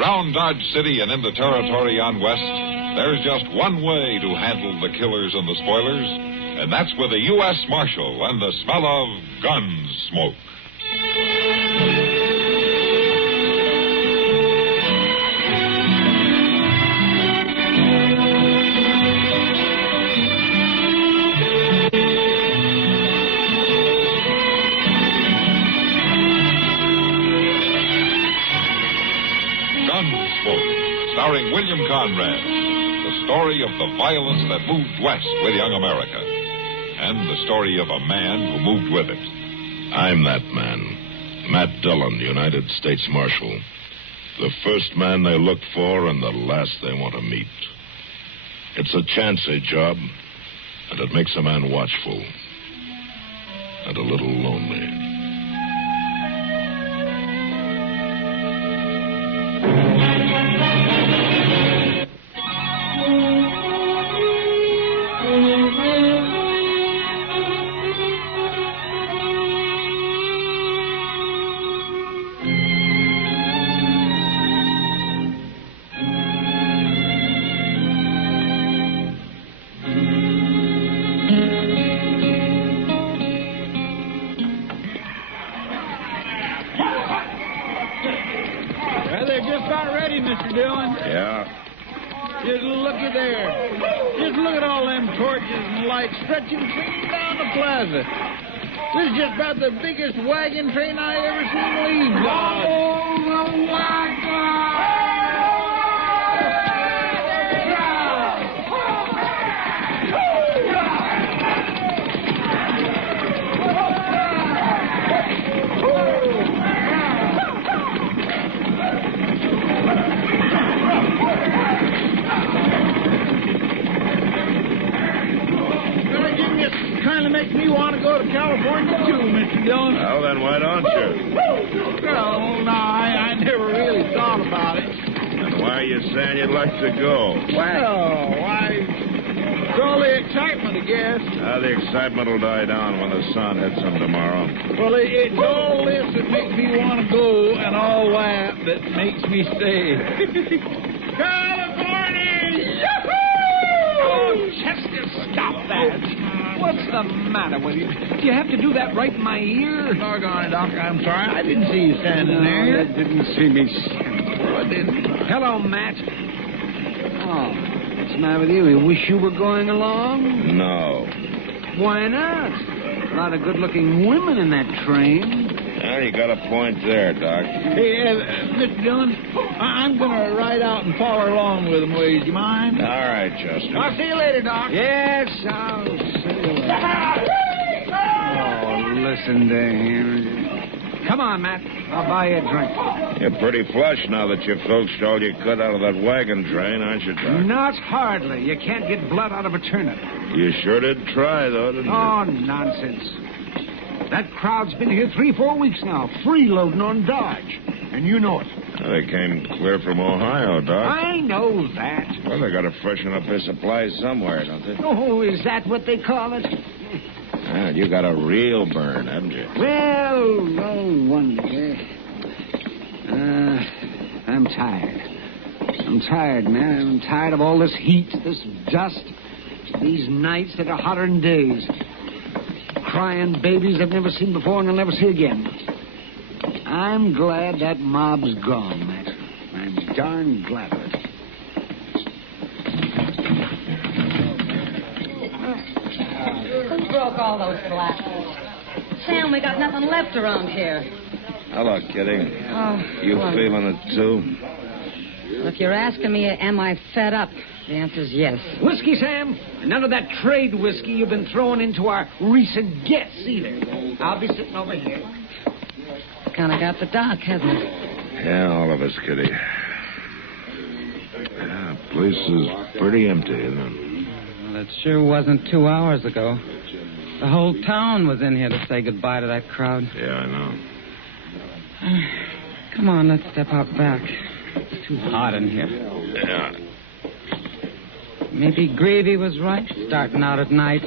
Around Dodge City and in the territory on west, there's just one way to handle the killers and the spoilers, and that's with a U.S. Marshal and the smell of Gunsmoke. Gunsmoke, starring William Conrad. The story of the violence that moved west with young America. And the story of a man who moved with it. I'm that man. Matt Dillon, United States Marshal. The first man they look for and the last they want to meet. It's a chancy job, and it makes a man watchful. And a little lonely. Mr. Dillon? Yeah? Just looky there. Just look at all them torches and lights stretching clean down the plaza. This is just about the biggest wagon train I ever seen leave. Oh, the wagon! Kind of makes me want to go to California, too, Mr. Dillon. Well, then why don't you? Well, no, I never really thought about it. And why are you saying you'd like to go? Well, why, it's all the excitement, I guess. The excitement will die down when the sun hits them tomorrow. Well, it's all this that makes me want to go and all that makes me stay. California! Yahoo! Oh, Chester, stop that. What's the matter with you? Do you have to do that right in my ear? Doggone it, Doc. I'm sorry. I didn't see you standing there. I didn't see me. I didn't. Hello, Matt. Oh, what's the matter with you? You wish you were going along? No. Why not? A lot of good-looking women in that train. Well, you got a point there, Doc. Hey, Mr. Dillon, I'm going to ride out and follow along with him, ways. Do you mind? All right, Chester. I'll see you later, Doc. Yes, I'll see you later. Oh, listen to him. Come on, Matt. I'll buy you a drink. You're pretty flush now that you filched all you could out of that wagon train, aren't you, Doc? Not hardly. You can't get blood out of a turnip. You sure did try, though, didn't you? Oh, nonsense. That crowd's been here 3-4 weeks now, freeloading on Dodge. And you know it. Well, they came clear from Ohio, Doc. I know that. Well, they got to freshen up their supplies somewhere, don't they? Oh, is that what they call it? Well, you got a real burn, haven't you? Well, no wonder. I'm tired. I'm tired, man. I'm tired of all this heat, this dust, these nights that are hotter than days. Crying babies I've never seen before and I'll never see again. I'm glad that mob's gone, Matt. I'm darn glad of it. Who broke all those glasses? Sam, we got nothing left around here. Hello, Kitty. Oh, You well, feeling it, too? Well, if you're asking me, am I fed up? The answer's yes. Whiskey, Sam. None of that trade whiskey you've been throwing into our recent gets either. I'll be sitting over here. Kind of got the doc, hasn't it? Yeah, all of us, Kitty. Yeah, the place is pretty empty, isn't it? Well, it sure wasn't 2 hours ago. The whole town was in here to say goodbye to that crowd. Yeah, I know. Come on, let's step out back. It's too hot in here. Yeah. Maybe Gravy was right, starting out at night.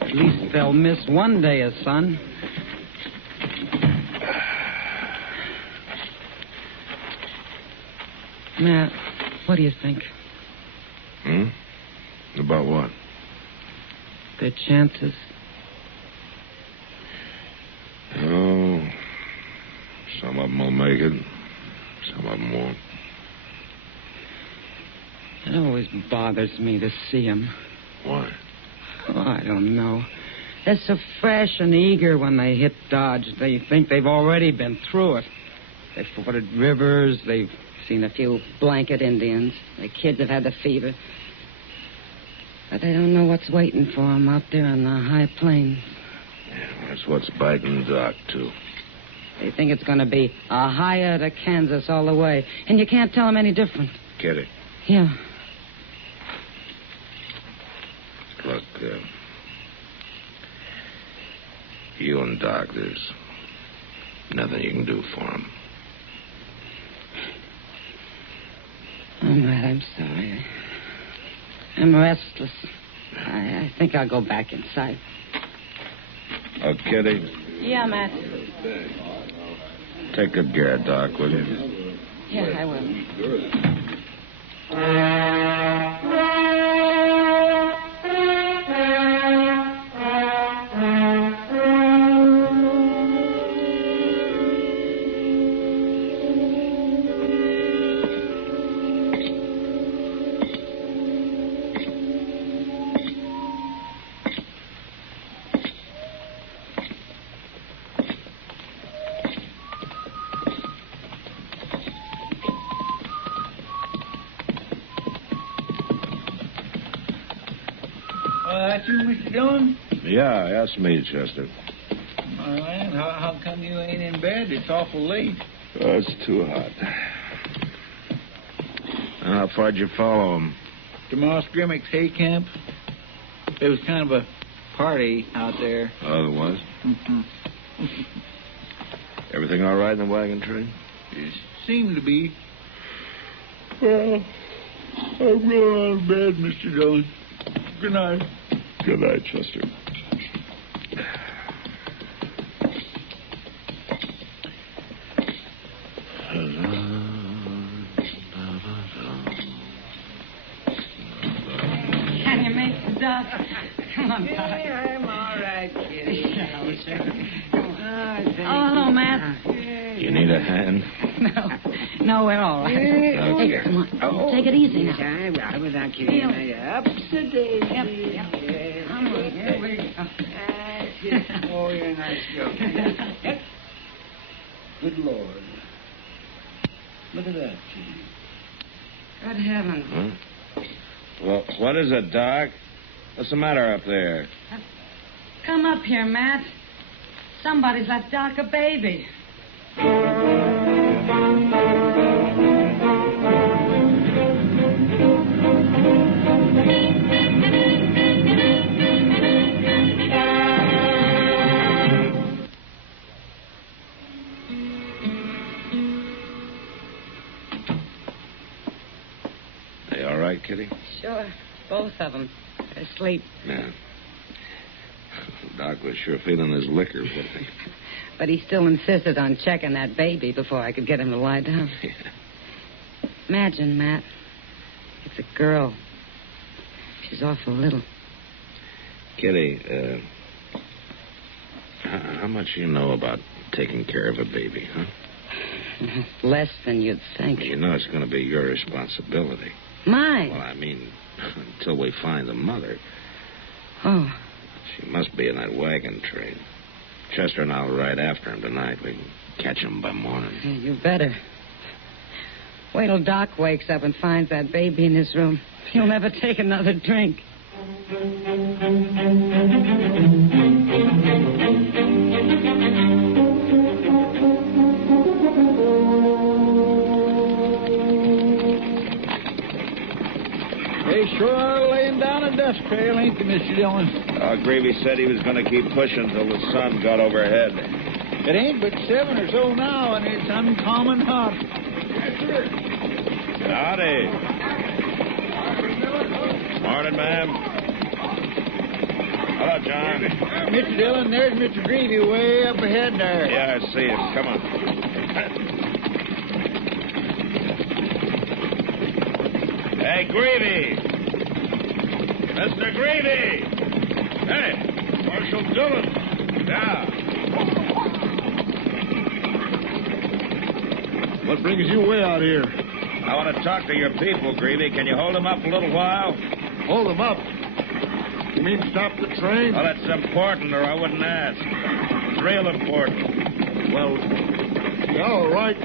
At least they'll miss one day of sun. Matt, what do you think? About what? Their chances? Oh, some of them will make it. Some of them won't. It always bothers me to see them. Why? Oh, I don't know. They're so fresh and eager when they hit Dodge. They think they've already been through it. They've forded rivers. They've seen a few blanket Indians. The kids have had the fever. But they don't know what's waiting for them out there on the high plains. Yeah, that's what's biting Doc, too. They think it's going to be a higher to Kansas all the way. And you can't tell them any different. Kitty. Yeah. Look, you and Doc, there's nothing you can do for him. Conrad, I'm sorry. I'm restless. I think I'll go back inside. Oh, Kitty. Yeah, Matt. Take good care, Doc, will you? Yeah, I will. That's you, Mr. Dillon? Yeah, that's me, Chester. All right. How come you ain't in bed? It's awful late. Oh, it's too hot. How far'd you follow him? To Moss Grimmick's hay camp. There was kind of a party out there. Oh, there was? Mm-hmm. Everything all right in the wagon train? It seemed to be. Well, I'm going out of bed, Mr. Dillon. Good night. Good night, Chester. Can you make the duck? Come on, Doc. I'm all right, Kitty. Oh, hello, Matt. You need a hand? No, we're all right. Okay. Come on. Take it easy now. I without Kitty. Up the daisy. Yep. Come on. Here we go. Oh, you're a nice girl. Good Lord. Look at that, Kitty. Good heavens. Huh? Well, what is it, Doc? What's the matter up there? Come up here, Matt. Somebody's left Doc a baby. They all right, Kitty? Sure. Both of them. They're asleep. Yeah. Doc was sure feeling his liquor, But he still insisted on checking that baby before I could get him to lie down. Yeah. Imagine, Matt. It's a girl. She's awful little. Kitty, how much you know about taking care of a baby, huh? Less than you'd think. You know it's going to be your responsibility. Mine? Well, I mean, until we find the mother. Oh. She must be in that wagon train. Chester and I'll ride after him tonight. We can catch him by morning. You better. Wait till Doc wakes up and finds that baby in his room. He'll never take another drink. They sure are laying down a dust trail, ain't they, Mr. Dillon? Gravy said he was going to keep pushing till the sun got overhead. It ain't but 7 or so now, and it's uncommon hot. Howdy. Morning, ma'am. Hello, John. Mr. Dillon, there's Mr. Greavy way up ahead there. Yeah, I see him. Come on. Hey, Greavy! Mr. Greavy! Hey, Marshal Dillon. Yeah. What brings you way out here? I want to talk to your people, Greavy. Can you hold them up a little while? Hold them up. You mean stop the train? Well, it's important, or I wouldn't ask. It's real important. Well, yeah, all right.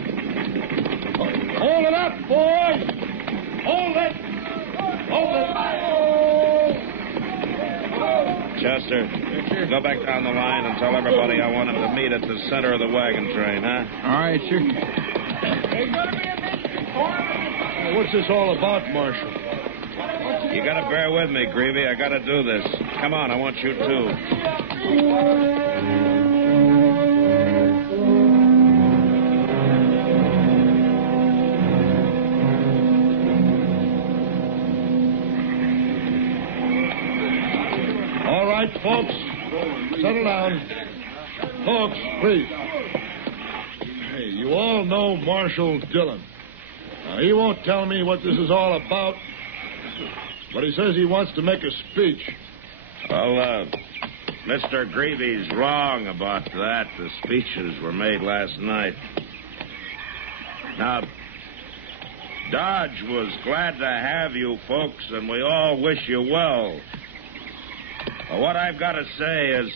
Hold it up, boys! Hold it! Hold it! Chester, go back down the line and tell everybody I want them to meet at the center of the wagon train, huh? All right, sir. What's this all about, Marshal? You gotta bear with me, Greavy. I gotta do this. Come on, I want you too. All right, folks. Settle down. Folks, please. Hey, you all know Marshal Dillon. Now, he won't tell me what this is all about, but he says he wants to make a speech. Well, Mr. Greavy's wrong about that. The speeches were made last night. Now, Dodge was glad to have you folks, and we all wish you well. But what I've got to say is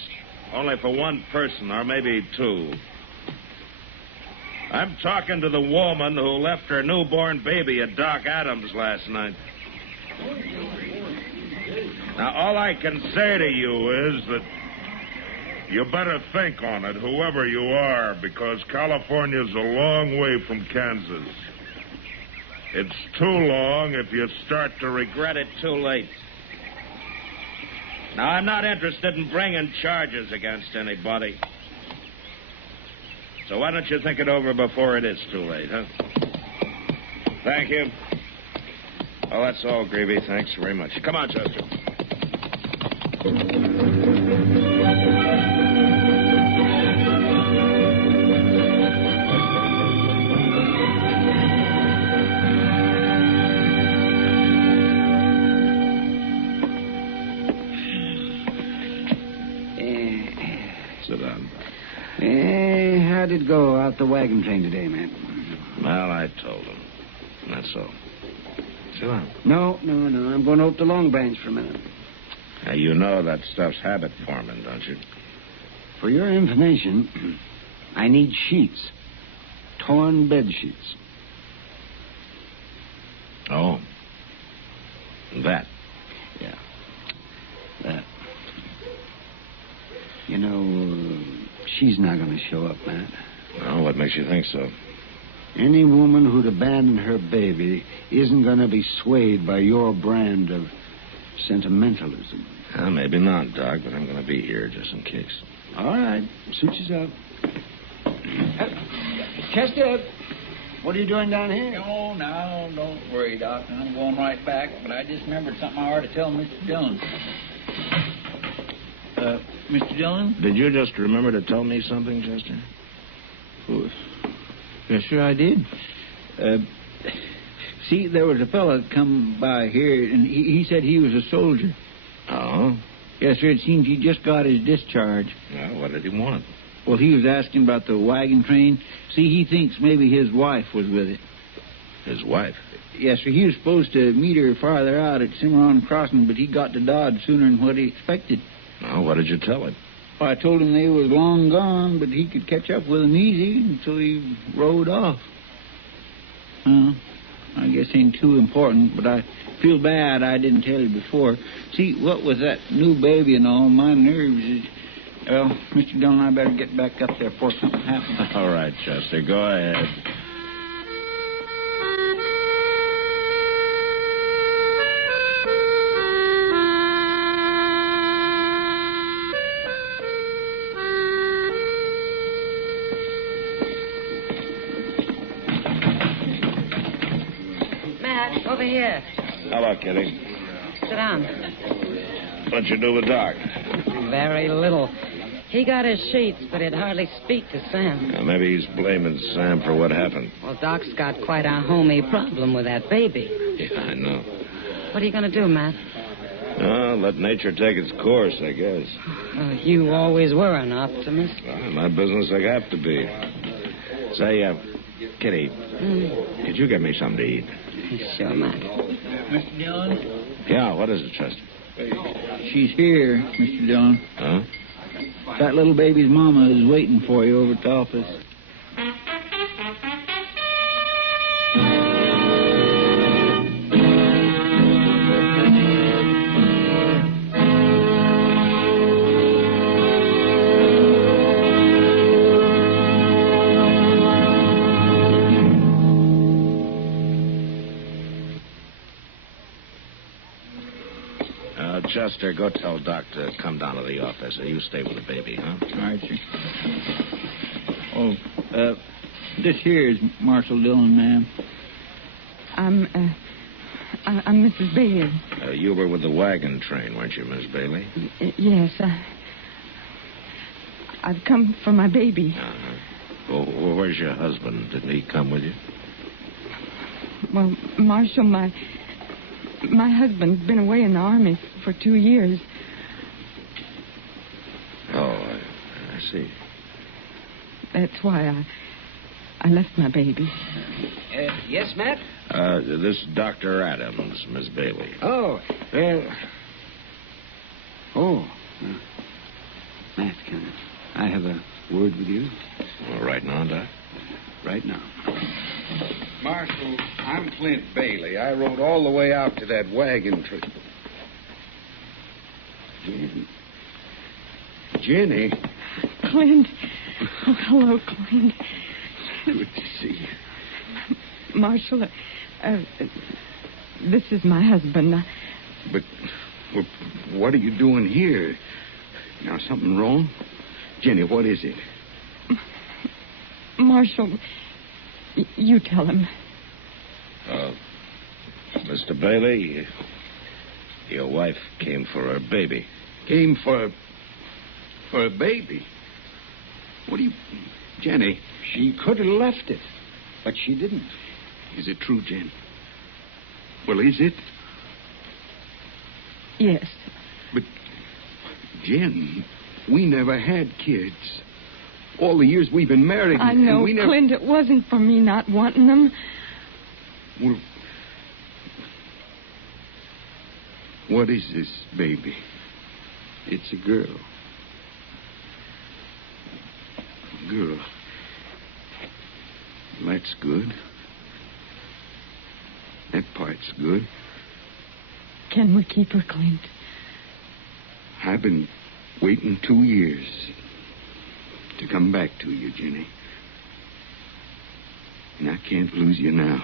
only for one person, or maybe two. I'm talking to the woman who left her newborn baby at Doc Adams last night. Now, all I can say to you is that you better think on it, whoever you are, because California's a long way from Kansas. It's too long if you start to regret it too late. Now, I'm not interested in bringing charges against anybody. So why don't you think it over before it is too late, huh? Thank you. Oh, that's all, Greavy. Thanks very much. Come on, Chester. Sit down. How'd it go out the wagon train today, man? Well, I told him. That's all. Sit down. No. I'm going over to Long Branch for a minute. Now, you know that stuff's habit forming, don't you? For your information, I need sheets. Torn bed sheets. Oh. That. Yeah. That. You know, she's not going to show up, Matt. Well, what makes you think so? Any woman who'd abandon her baby isn't going to be swayed by your brand of sentimentalism. Well, maybe not, Doc, but I'm going to be here just in case. All right. Suit yourself. Chester, what are you doing down here? Oh, now, don't worry, Doc. I'm going right back, but I just remembered something I ought to tell Mr. Dillon. Mr. Dillon? Did you just remember to tell me something, Chester? Oh, yes, sir, I did. See, there was a fellow that come by here, and he said he was a soldier. Oh? Yes, sir, it seems he just got his discharge. Well, what did he want? Well, he was asking about the wagon train. See, he thinks maybe his wife was with it. His wife? Yes, sir, he was supposed to meet her farther out at Cimarron Crossing, but he got to Dodge sooner than what he expected. Well, what did you tell him? Well, I told him they was long gone, but he could catch up with them easy until he rode off. I guess ain't too important, but I feel bad I didn't tell you before. See, what with that new baby and all, my nerves is... Well, Mr. Dillon, I better get back up there before something happens. All right, Chester, go ahead. Matt, over here. Hello, Kitty. Sit down. What'd you do with Doc? Very little. He got his sheets, but he'd hardly speak to Sam. Well, maybe he's blaming Sam for what happened. Well, Doc's got quite a homey problem with that baby. Yeah, I know. What are you going to do, Matt? Let nature take its course, I guess. You always were an optimist. In my business, I have to be. Say, Kitty, could you get me something to eat? Sure, Matt. Mr. Dillon? Yeah, what is it, Chester? She's here, Mr. Dillon. Huh? That little baby's mama is waiting for you over at the office. Chester, go tell Doc to come down to the office. You stay with the baby, huh? All right, sir. This here is Marshal Dillon, ma'am. I'm Mrs. Bailey. You were with the wagon train, weren't you, Miss Bailey? Yes, I've come for my baby. Uh-huh. Well, where's your husband? Didn't he come with you? Well, Marshal, my husband's been away in the Army for 2 years. Oh, I see. That's why I left my baby. Yes, Matt? This is Dr. Adams, Miss Bailey. Oh, Matt, can I have a word with you? Well, right now, Doc? Right now. Marshal, I'm Clint Bailey. I rode all the way out to that wagon trip. Jenny. Clint. Oh, hello, Clint. Good to see you. Marshal, this is my husband. But what are you doing here? Now, something wrong? Jenny, what is it? Marshal, you tell him. Mr. Bailey, your wife came for her baby. Came for a baby? What do you... Jenny. She could have left it, but she didn't. Is it true, Jen? Well, is it? Yes. But, Jen, we never had kids. All the years we've been married. I know, and we never... Clint, it wasn't for me not wanting them. Well, what is this baby? It's a girl. Girl. That's good. That part's good. Can we keep her, Clint? I've been waiting 2 years to come back to you, Jenny. And I can't lose you now.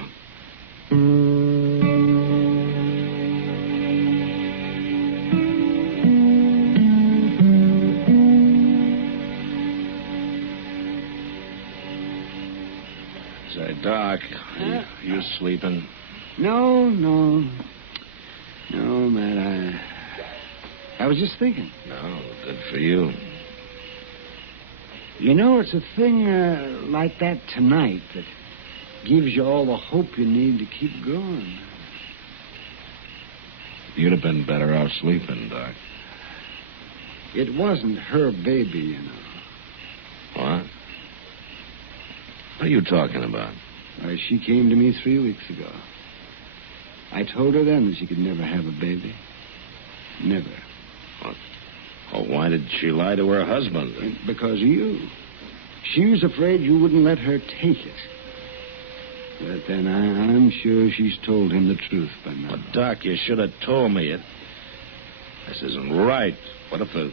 Say, Doc, you sleeping? No, Matt, I was just thinking. No, good for you. You know, it's a thing like that tonight that gives you all the hope you need to keep going. You'd have been better off sleeping, Doc. It wasn't her baby, you know. What? What are you talking about? Why, she came to me 3 weeks ago. I told her then that she could never have a baby. Never. Oh, why did she lie to her husband? Because of you. She was afraid you wouldn't let her take it. But then I'm sure she's told him the truth by now. But, Doc, you should have told me it. This isn't right. What if the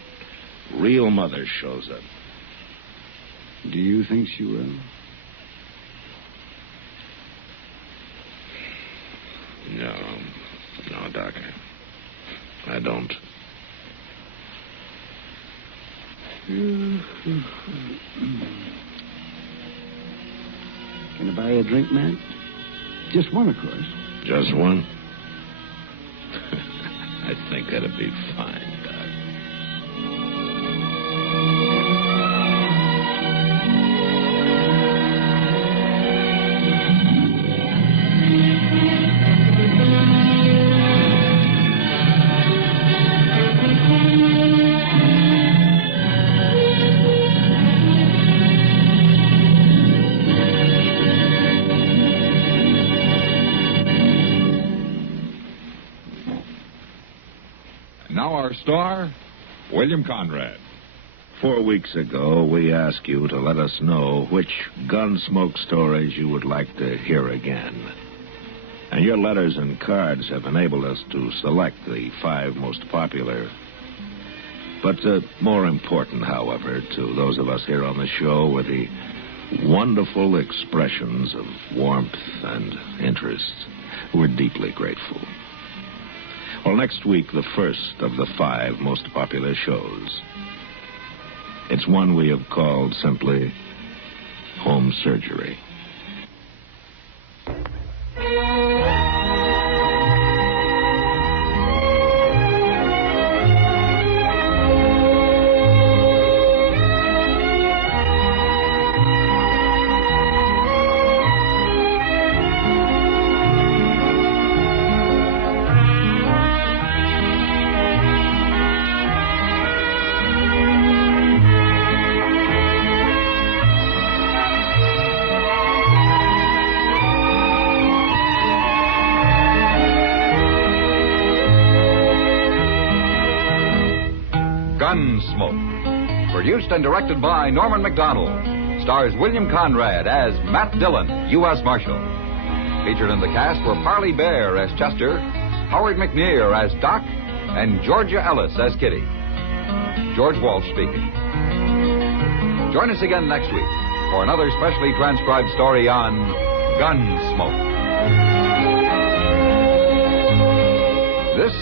real mother shows up? Do you think she will? No, Doc. I don't. Can I buy you a drink, man? Just one, of course. Just one? I think that'd be fine, Doc. Now our star, William Conrad. 4 weeks ago, we asked you to let us know which Gunsmoke stories you would like to hear again. And your letters and cards have enabled us to select the 5 most popular. But more important, however, to those of us here on the show were the wonderful expressions of warmth and interest. We're deeply grateful. Well, next week, the first of the 5 most popular shows. It's one we have called simply Home Surgery. Gunsmoke, produced and directed by Norman MacDonnell, stars William Conrad as Matt Dillon, U.S. Marshal. Featured in the cast were Parley Baer as Chester, Howard McNear as Doc, and Georgia Ellis as Kitty. George Walsh speaking. Join us again next week for another specially transcribed story on Gunsmoke. This